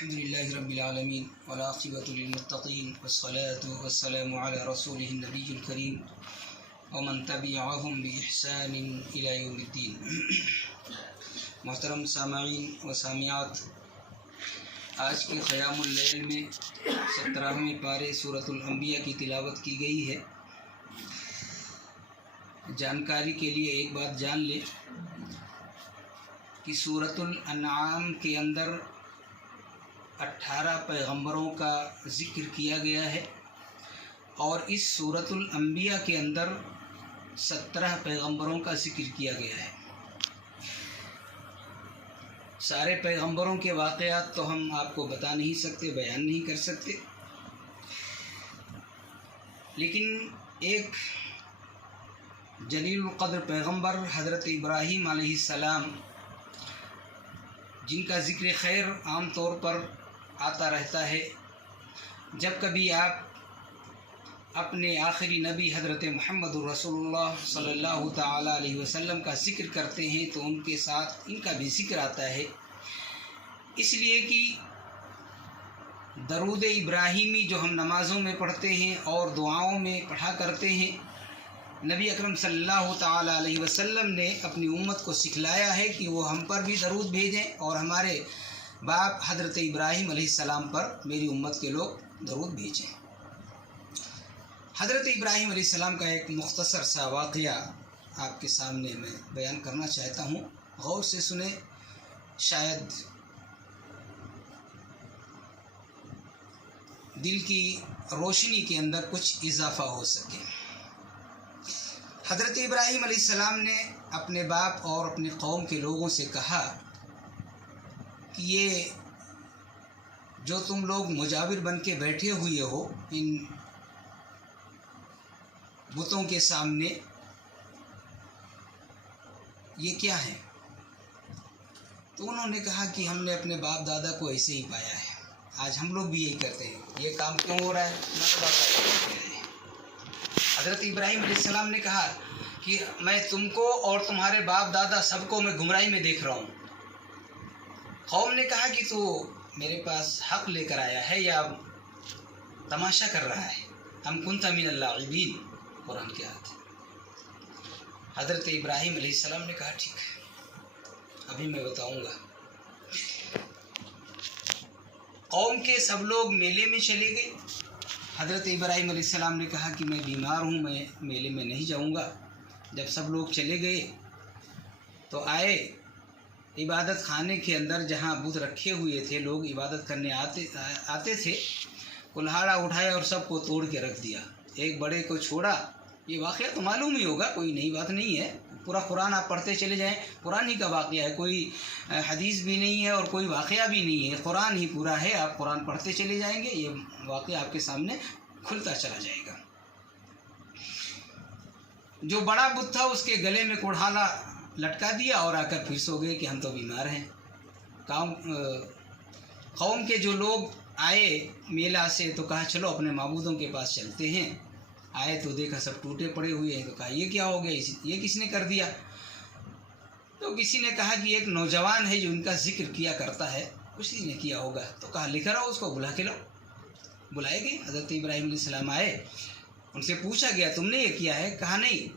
अल्हम्दुलिल्लाहि रब्बिल आलमीन वल आक़िबतु लिल मुत्तक़ीन वस्सलातु वस्सलामु अला रसूलिहिन नबिय्यिल करीम व मन तबिअहुम बि इहसानिन इला यौमिद्दीन। मोहतरम सामाईन व सामियात, आज के क़यामुल लैल में 17वें पारे सूरतुल अंबिया की तिलावत की गई है। जानकारी के लिए एक बात जान ले कि सूरतुल अनआम के अंदर 18 पैगंबरों का ज़िक्र किया गया है और इस सूरतुल अंबिया के अंदर 17 पैगंबरों का ज़िक्र किया गया है। सारे पैगंबरों के वाक़यात तो हम आपको बता नहीं सकते, बयान नहीं कर सकते, लेकिन एक जलील क़द्र पैगंबर हज़रत इब्राहीम अलैहिस्सलाम, जिनका ज़िक्र खैर आम तौर पर आता रहता है, जब कभी आप अपने आखिरी नबी हज़रत मुहम्मदुर रसूलुल्लाह सल्लल्लाहु ताला अलैहि वसल्लम का ज़िक्र करते हैं तो उनके साथ इनका भी ज़िक्र आता है, इसलिए कि दरूद इब्राहीमी जो हम नमाज़ों में पढ़ते हैं और दुआओं में पढ़ा करते हैं, नबी अकरम सल्लल्लाहु ताला अलैहि वसल्लम ने अपनी उम्मत को सिखलाया है कि वो हम पर भी दरूद भेजें और हमारे बाप हज़रत इब्राहीम अलैहिस्सलाम पर मेरी उम्मत के लोग दरूद भेजें। हज़रत इब्राहीम अलैहिस्सलाम का एक मुख्तसर सा वाक़या आपके सामने मैं बयान करना चाहता हूँ, गौर से सुने, शायद दिल की रोशनी के अंदर कुछ इजाफ़ा हो सके। हज़रत इब्राहीम अलैहिस्सलाम ने अपने बाप और अपने कौम के लोगों से कहा कि ये जो तुम लोग मुजाविर बन के बैठे हुए हो इन बुतों के सामने, ये क्या है? तो उन्होंने कहा कि हमने अपने बाप दादा को ऐसे ही पाया है, आज हम लोग भी यही करते हैं, ये काम क्यों हो रहा है? हज़रत इब्राहीम अलैहिस्सलाम ने कहा कि मैं तुमको और तुम्हारे बाप दादा सबको मैं गुमराही में देख रहा हूँ। कौम ने कहा कि तू मेरे पास हक़ लेकर आया है या तमाशा कर रहा है? हम कुन्ता मिनल लाइबीन, कुरान की आयत है। हज़रत इब्राहीम अलैहिस्सलाम ने कहा ठीक है, अभी मैं बताऊँगा। कौम के सब लोग मेले में चले गए। हज़रत इब्राहीम अलैहिस्सलाम ने कहा कि मैं बीमार हूँ, मैं मेले में नहीं जाऊँगा। जब सब लोग चले गए तो आए इबादत खाने के अंदर जहाँ बुत रखे हुए थे, लोग इबादत करने आते थे, कुल्हाड़ा उठाया और सबको तोड़ के रख दिया, एक बड़े को छोड़ा। ये वाक़या तो मालूम ही होगा, कोई नई बात नहीं है, पूरा कुरान आप पढ़ते चले जाएं, कुरान ही का वाक़या है, कोई हदीस भी नहीं है और कोई वाक़या भी नहीं है, कुरान ही पूरा है। आप कुरान पढ़ते चले जाएंगे, ये वाक़या आपके सामने खुलता चला जाएगा। जो बड़ा बुत था उसके गले में कुल्हाड़ा लटका दिया और आकर फिर सो गए कि हम तो बीमार हैं। कौम के जो लोग आए मेला से तो कहा चलो अपने माबूदों के पास चलते हैं। आए तो देखा सब टूटे पड़े हुए हैं, तो कहा ये क्या हो गया, ये किसने कर दिया? तो किसी ने कहा कि एक नौजवान है जो इनका जिक्र किया करता है, उसी ने किया होगा। तो कहा लेकर आओ उसको, बुला के लाओ। बुलाए गए, हज़रत इब्राहीम अलैहिस्सलाम आए, उनसे पूछा गया तुमने ये किया है? कहा नहीं।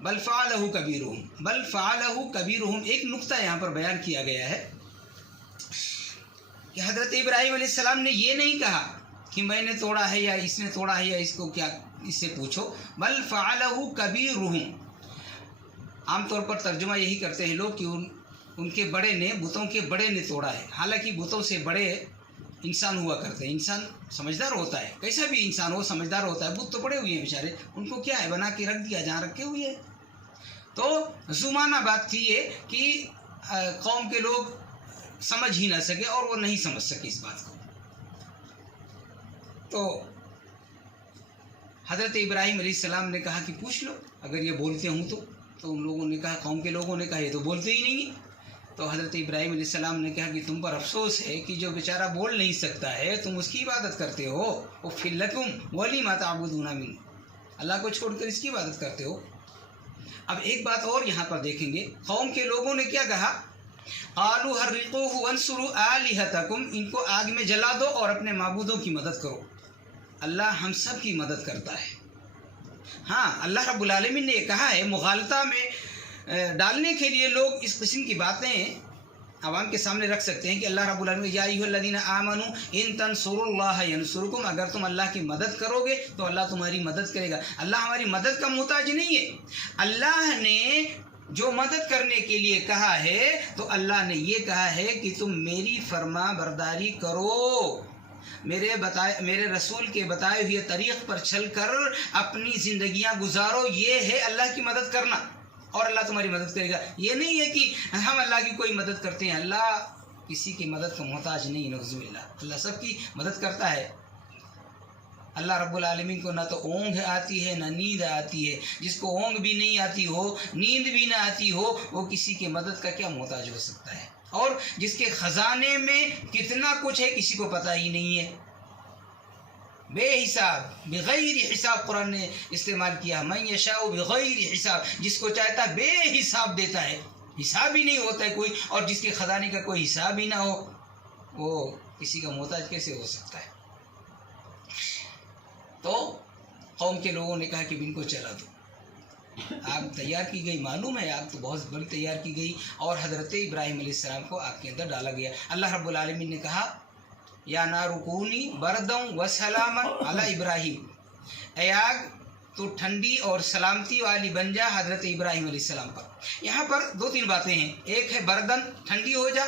बल फ़अलहु कबीरुहुम, बल फ़अलहु कबीरुहुम। एक नुक्ता यहाँ पर बयान किया गया है कि हज़रत इब्राहीम अलैहिस्सलाम ने ये नहीं कहा कि मैंने तोड़ा है या इसने तोड़ा है या इसको क्या, इससे पूछो। बल फ़अलहु कबीरुहुम, आमतौर पर तर्जुमा यही करते हैं लोग कि उनके बड़े ने, बुतों के बड़े ने तोड़ा है। हालांकि बुतों से बड़े इंसान हुआ करते हैं, इंसान समझदार होता है, कैसा भी इंसान हो समझदार होता है। बुत तो पड़े हुए हैं बेचारे, उनको क्या है, बना के रख दिया जहाँ रखे हुए हैं। तो जुमाना बात थी ये कि कौम के लोग समझ ही ना सके और वो नहीं समझ सके इस बात को। तो हज़रत इब्राहीम अलैहिस्सलाम ने कहा कि पूछ लो अगर ये बोलते हूँ तो उन लोगों ने कहा, कौम के लोगों ने कहा ये तो बोलते ही नहीं है। तो हज़रत इब्राहीम अलैहिस्सलाम ने कहा कि तुम पर अफसोस है कि जो बेचारा बोल नहीं सकता है तुम उसकी इबादत करते हो। वो फिल्लकुम वली मा ताबुदूना मिन, अल्लाह को छोड़कर इसकी इबादत करते हो। अब एक बात और यहाँ पर देखेंगे, कौम के लोगों ने क्या कहा क़ालू हर्रिक़ूहु वंसुरू आलिहतकुम, इनको आग में जला दो और अपने माबूदों की मदद करो। अल्लाह हम सब की मदद करता है। हाँ, अल्लाह रब्बुल आलमीन ने कहा है, मुग़ालता में डालने के लिए लोग इस किस्म की बातें आवाम के सामने रख सकते हैं कि अल्लाह रब्बुल आलमीन या अय्युहल्लज़ीना आमनू इन तंसुरुल्लाह यंसुरुकुम, अगर तुम अल्लाह की मदद करोगे तो अल्लाह तुम्हारी मदद करेगा। अल्लाह हमारी मदद का मोहताज नहीं है। अल्लाह ने जो मदद करने के लिए कहा है तो अल्लाह ने ये कहा है कि तुम मेरी फरमा बरदारी करो, मेरे रसूल के बताए हुए तरीक़ पर चलकर अपनी ज़िंदगियाँ गुजारो। ये है अल्लाह की मदद करना और अल्लाह तुम्हारी मदद करेगा। ये नहीं है कि हम अल्लाह की कोई मदद करते हैं। अल्लाह किसी की मदद का मोहताज नहीं, नऊज़ुबिल्लाह। अल्लाह सबकी मदद करता है। अल्लाह रब्बुल आलमीन को ना तो ऊँघ आती है ना नींद आती है। जिसको ऊँघ भी नहीं आती हो, नींद भी ना आती हो, वो किसी की मदद का क्या मोहताज हो सकता है। और जिसके ख़जाने में कितना कुछ है किसी को पता ही नहीं है। बेहिसाब, बिग़ैर हिसाब कुरान ने इस्तेमाल किया। मन यशाउ बिग़ैर हिसाब, जिसको चाहता बेहिसाब देता है, हिसाब ही नहीं होता है कोई। और जिसके ख़जाने का कोई हिसाब ही ना हो, वो किसी का मोहताज कैसे हो सकता है। तो कौम के लोगों ने कहा कि इनको चला दो। आग तैयार की गई, मालूम है आग तो बहुत बड़ी तैयार की गई और हज़रत इब्राहीम अलैहिस्सलाम को आग के अंदर डाला गया। अल्लाह रब्बुल आलमीन ने कहा, या नारुकूनी बरदम व सलामन अला इब्राहीम, ए आग तो ठंडी और सलामती वाली बन जा हज़रत इब्राहीम अलैहिस्सलाम पर। यहाँ पर दो तीन बातें हैं। एक है बरदन, ठंडी हो जा,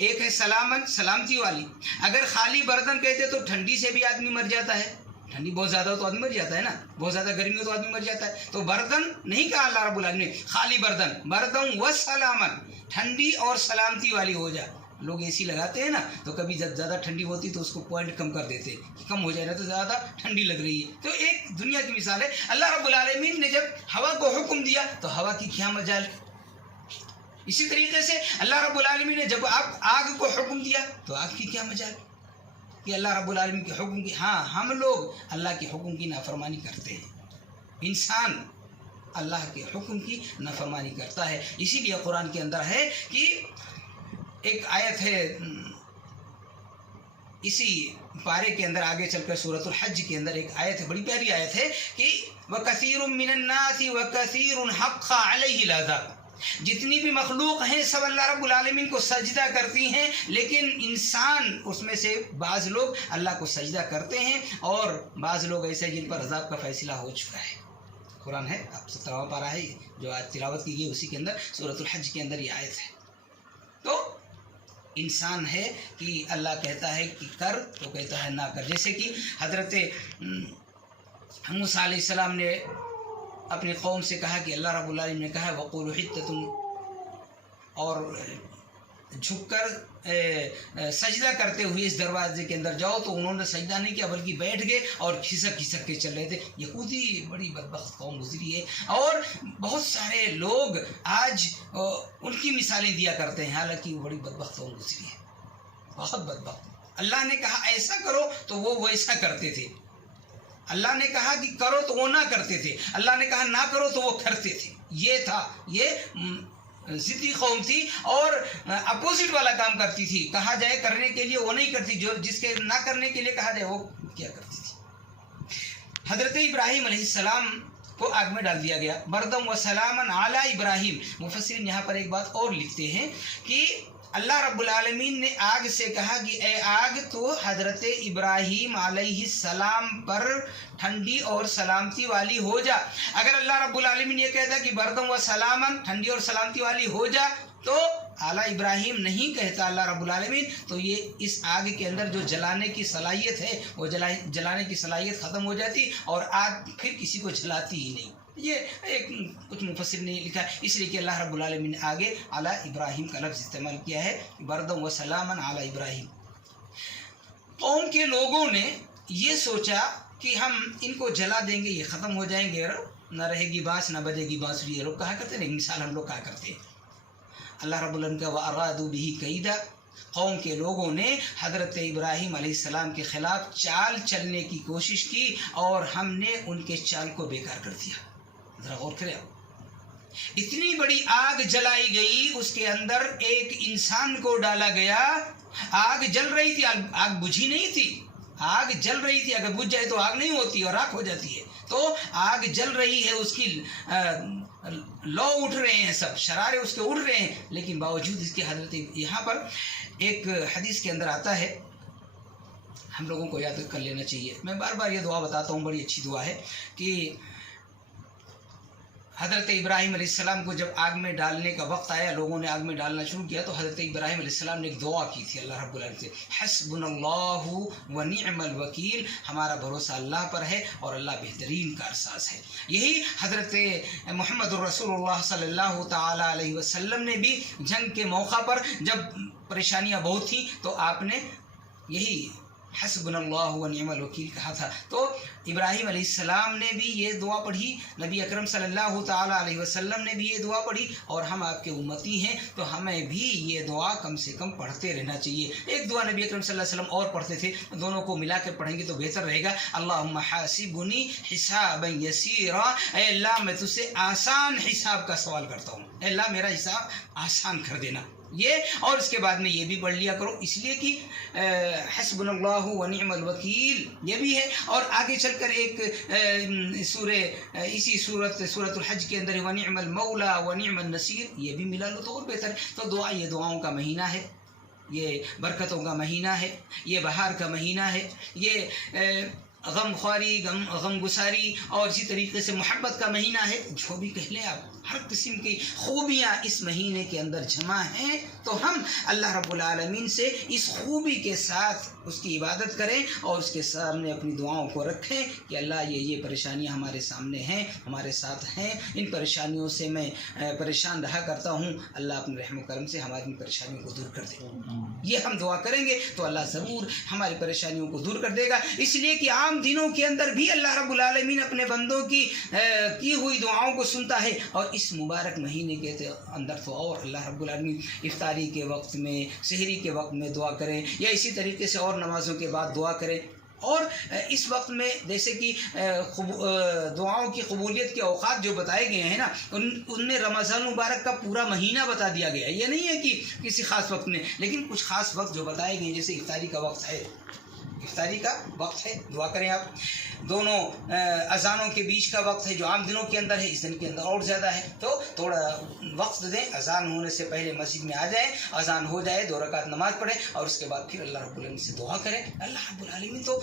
एक है सलामन, सलामती वाली। अगर खाली बरदन कहते तो ठंडी से भी आदमी मर जाता है। ठंडी बहुत ज़्यादा हो तो आदमी मर जाता है ना, बहुत ज़्यादा गर्मी हो तो आदमी मर जाता है। तो बर्दन नहीं कहा अल्लाह रब्बुल आलमीन ने, खाली बर्दन, बर्दन व सलामन, ठंडी और सलामती वाली हो जा। लोग एसी लगाते हैं ना, तो कभी जब ज़्यादा ठंडी होती तो उसको पॉइंट कम कर देते कि कम हो जाए ना, तो ज़्यादा ठंडी लग रही है। तो एक दुनिया की मिसाल है। अल्लाह रब्बुल आलमीन ने जब हवा को हुक्म दिया तो हवा की क्या मजाल। इसी तरीके से अल्लाह रब्बुल आलमीन ने जब आग को हुक्म दिया तो आग की क्या मजाल कि अल्लाह रब्बुल आलमीन के हुक्म की। हाँ, हम लोग अल्लाह के हुक्म की नाफरमानी करते हैं। इंसान अल्लाह के हुक्म की नाफरमानी करता है। इसीलिए कुरान के अंदर है कि एक आयत है, इसी पारे के अंदर आगे चलकर सूरतुल हज के अंदर एक आयत है, बड़ी प्यारी आयत है कि वकसीरुम मिनन्नासी वकसीरुन हक़्क़ अलैहिल अज़ाब। जितनी भी मखलूक हैं सब अल्लाह रब्बुल आलमीन को सजदा करती हैं, लेकिन इंसान उसमें से बाज़ लोग अल्लाह को सजदा करते हैं और बाज़ लोग ऐसे जिन पर अज़ाब का फ़ैसला हो चुका है। कुरान है, आप 17वां पारा है जो आज तिलावत की गई, उसी के अंदर सूरतुल हज के अंदर ये आयत है। तो इंसान है कि अल्लाह कहता है कि कर तो कहता है ना कर। जैसे कि हज़रत मूसा अलैहिस्सलाम ने अपनी कौम से कहा कि अल्लाह रब्बुल आलमीन ने कहा है वक़ूलू हित्ततुन, और झुककर सजदा करते हुए इस दरवाजे के अंदर जाओ, तो उन्होंने सजदा नहीं किया बल्कि बैठ गए और खिसक खिसक के चल रहे थे। यहूदी बड़ी बदबख्त कौम गुजरी है और बहुत सारे लोग आज उनकी मिसालें दिया करते हैं, हालांकि वो बड़ी बदबख्त कौम गुजरी है, बहुत बदबख्त। अल्लाह ने कहा ऐसा करो तो वो वैसा करते थे, अल्लाह ने कहा कि करो तो वो ना करते थे, अल्लाह ने कहा ना करो तो वो करते थे। ये था, ये ज़िद्दी कौम थी और अपोजिट वाला काम करती थी। कहा जाए करने के लिए वो नहीं करती, जो जिसके ना करने के लिए कहा जाए वो क्या करती थी। हज़रत इब्राहीम अलैहिस्सलाम को आग में डाल दिया गया, बरदम व सलामन अला इब्राहीम। मुफस्सिरीन यहाँ पर एक बात और लिखते हैं कि अल्लाह रब्बुल आलमीन ने आग से कहा कि ए आग तो हज़रत इब्राहीम अलैहिस्सलाम पर ठंडी और सलामती वाली हो जा। अगर अल्लाह रब्बुल आलमीन ये कहता कि बरदम व सलामन, ठंडी और सलामती वाली हो जा, तो आला इब्राहीम नहीं कहता अल्लाह रब्बुल आलमीन, तो ये इस आग के अंदर जो जलाने की सलाहियत है वो जलाने की सलाहियत ख़त्म हो जाती और आग फिर किसी को जलाती ही नहीं। ये एक कुछ मुफस्सिर ने लिखा, इसलिए कि अल्लाह रब्बुल आलमीन ने आगे अला इब्राहीम का लफ्ज़ इस्तेमाल किया है, बरदम व सलामन अला इब्राहीम। कौम के लोगों ने ये सोचा कि हम इनको जला देंगे, ये ख़त्म हो जाएंगे, न रहेगी बाँस न बजेगी बाँसुरी। ये लोग कहा करते हैं, मिसाल हम लोग कहा करते हैं। अल्लाह रब्बुल आलमीन का व अरादू बिही कैदा, कौम के लोगों ने हज़रत इब्राहीम अलैहिस्सलाम के ख़िलाफ़ चाल चलने की कोशिश की और हमने उनके चाल को बेकार कर दिया। ज़रा गौर करें, इतनी बड़ी आग जलाई गई, उसके अंदर एक इंसान को डाला गया। आग जल रही थी, आग बुझी नहीं थी, आग जल रही थी। अगर बुझ जाए तो आग नहीं होती और राख हो जाती है। तो आग जल रही है, उसकी लौ उठ रहे हैं, सब शरारे उसके उड़ रहे हैं, लेकिन बावजूद इसके हजरत यहाँ पर एक हदीस के अंदर आता है, हम लोगों को याद कर लेना चाहिए। मैं बार बार ये दुआ बताता हूँ, बड़ी अच्छी दुआ है कि हज़रत इब्राहीम अलैहिस्सलाम को जब आग में डालने का वक्त आया, लोगों ने आग में डालना शुरू किया, तो हज़रत इब्राहीम अलैहिस्सलाम ने एक दुआ की थी अल्लाह रब्बुल आलमीन से, हस्बुनल्लाहु व निअमल वकील, हमारा भरोसा अल्लाह पर है और अल्लाह बेहतरीन कारसाज है। यही हज़रत मुहम्मदुर रसूलुल्लाह सल्लल्लाहु तआला अलैहि वसल्लम ने भी जंग के मौका पर जब परेशानियाँ बहुत थी तो आपने यही हस्बुनल्लाहु व निअमल वकील कहा था। तो इब्राहीम अलैहिस्सलाम ने भी ये दुआ पढ़ी, नबी अकरम सल्लल्लाहु ताला अलैहि वसल्लम ने भी ये दुआ पढ़ी, और हम आपके उम्मती हैं तो हमें भी ये दुआ कम से कम पढ़ते रहना चाहिए। एक दुआ नबी अकरम सल्लल्लाहु अलैहि वसल्लम और पढ़ते थे, दोनों को मिलाकर पढ़ेंगे तो बेहतर रहेगा। अल्लाहुम्मा हासिबुनी हिसाबन यसीरा, ऐ अल्लाह मैं तुझसे आसान हिसाब का सवाल करता हूँ, ऐ अल्लाह मेरा हिसाब आसान कर देना। ये और इसके बाद में ये भी पढ़ लिया करो, इसलिए कि हस्बुनल्लाहु व निअमल वकील ये भी है। और आगे चलकर एक इसी सूरतुल हज के अंदर व निअमल मौला व निअमन नसीर, ये भी मिला लो तो और बेहतर। तो दुआ, ये दुआओं का महीना है, ये बरकतों का महीना है, ये बहार का महीना है, ये गम ख्वारी, गम गुसारी और इसी तरीके से मोहब्बत का महीना है। जो भी कह लें आप, हर किस्म की खूबियाँ इस महीने के अंदर जमा हैं। तो हम अल्लाह रब्बुल आलमीन से इस खूबी के साथ उसकी इबादत करें और उसके सामने अपनी दुआओं को रखें कि अल्लाह ये परेशानियाँ हमारे सामने हैं, हमारे साथ हैं, इन परेशानियों से मैं परेशान रहा करता हूँ, अल्लाह अपने रहम करम से हमारी परेशानियों को दूर कर दे। ये हम दुआ करेंगे तो अल्लाह ज़रूर हमारी परेशानियों को दूर कर देगा। इसलिए कि आम दिनों के अंदर भी अल्लाह रब्बुल आलमीन अपने बंदों की हुई दुआओं को सुनता है, और इस मुबारक महीने के अंदर तो और अल्लाह रब्बुल आलमीन इफ्तारी के वक्त में, सहरी के वक्त में दुआ करें, या इसी तरीके से और नमाज़ों के बाद दुआ करें। और इस वक्त में जैसे कि दुआओं की कबूलियत के औक़ात जो बताए गए हैं ना, उनमें रमज़ान मुबारक का पूरा महीना बता दिया गया है। ये नहीं है कि किसी ख़ास वक्त में, लेकिन कुछ ख़ास वक्त जो बताए गए, जैसे इफ्तारी का वक्त है, इफ्तारी का वक्त है, दुआ करें आप। दोनों अजानों के बीच का वक्त है जो आम दिनों के अंदर है, इस दिन के अंदर और ज़्यादा है, तो थोड़ा वक्त दें। अजान होने से पहले मस्जिद में आ जाएं, अजान हो जाए, 2 रकात नमाज पढ़ें और उसके बाद फिर अल्लाह रब्बुल आलमीन से दुआ करें। अल्लाह रब्बुल आलमीन तो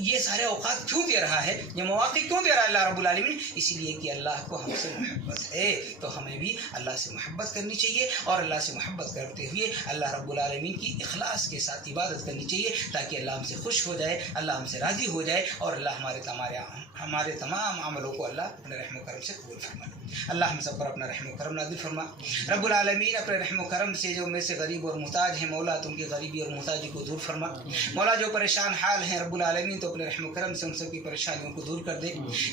ये सारे औक़ात क्यों दे रहा है, ये मौक़े क्यों दे रहा है अल्लाह रब्बुल आलमीन? इसीलिए कि अल्लाह को हमसे मोहब्बत है, तो हमें भी अल्लाह से मोहब्बत करनी चाहिए, और अल्लाह से मोहब्बत करते हुए अल्लाह रब्बुल आलमीन की इखलास के साथ इबादत करनी चाहिए, ताकि अल्लाह हमसे खुश हो जाए, अल्लाह हमसे राज़ी हो जाए, और अल्लाह हमारे तमाम अमलों को अल्लाह अपने रहम करम से कबूल फरमाए। अल्लाह हम सब पर अपना रहम करम नाज़िल फरमा। रब्बुल आलमीन अपने रहम करम से जो में से गरीब और मुहताज हैं, मौला तो उनकी गरीबी और मुहताजी को दूर फरमा। मौला जो परेशान हाल हैं, रब्बुल आलमीन तो अपने रहम करम से उन सब की परेशानियों को दूर कर दे।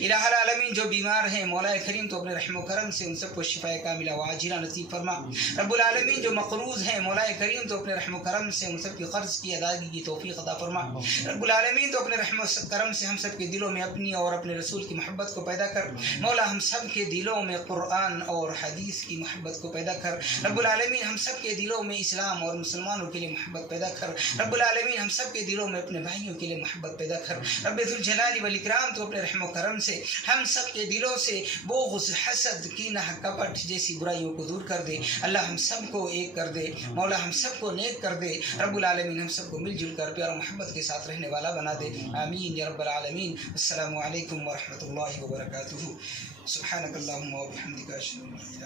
इलाहुल आलमीन जो बीमार हैं, मौला करीम तो अपने रहम करम से उन सबको शिफाए कामिला व आजिला नसीब फरमा। रब्बुल आलमीन जो मक़रूज़ हैं, मौला करीम तो अपने रहम करम से उन सब की क़र्ज़ की अदायगी की तौफ़ीक़ अता फरमा। रब्बुल आलमीन तो अपने रहम करम से हम सब के दिलों में अपनी और अपने रसूल की मोहब्बत को पैदा कर। मौला हम सब के दिलों में कुरान और हदीस की मोहब्बत को पैदा कर। रब्बुल आलमीन हम सब के दिलों में इस्लाम और मुसलमानों के लिए मोहब्बत पैदा कर। रब्बुल आलमीन हम सब के दिलों में अपने भाइयों के लिए मोहब्बत पैदा कर। रब्बुल जलाली वल इकराम तो अपने रहम करम से हम सब के दिलों से बुग़्ज़, हसद, कीना, कपट जैसी बुराइयों को दूर कर दे। अल्लाह हम सब को एक कर दे, मौला हम सब को नेक कर दे। रब्बुल आलमीन हम सब को मिलजुल कर प्यार और मोहब्बत के साथ रहने वाला बना दे। आमीन या रब्बल आलमीन। अस्सलामु अलैकुम व रहमतुल्लाहि व बरकातुहू। सुब्हानकल्लाहुम्मा व बिहम्दिका अशहदु अन ला इलाहा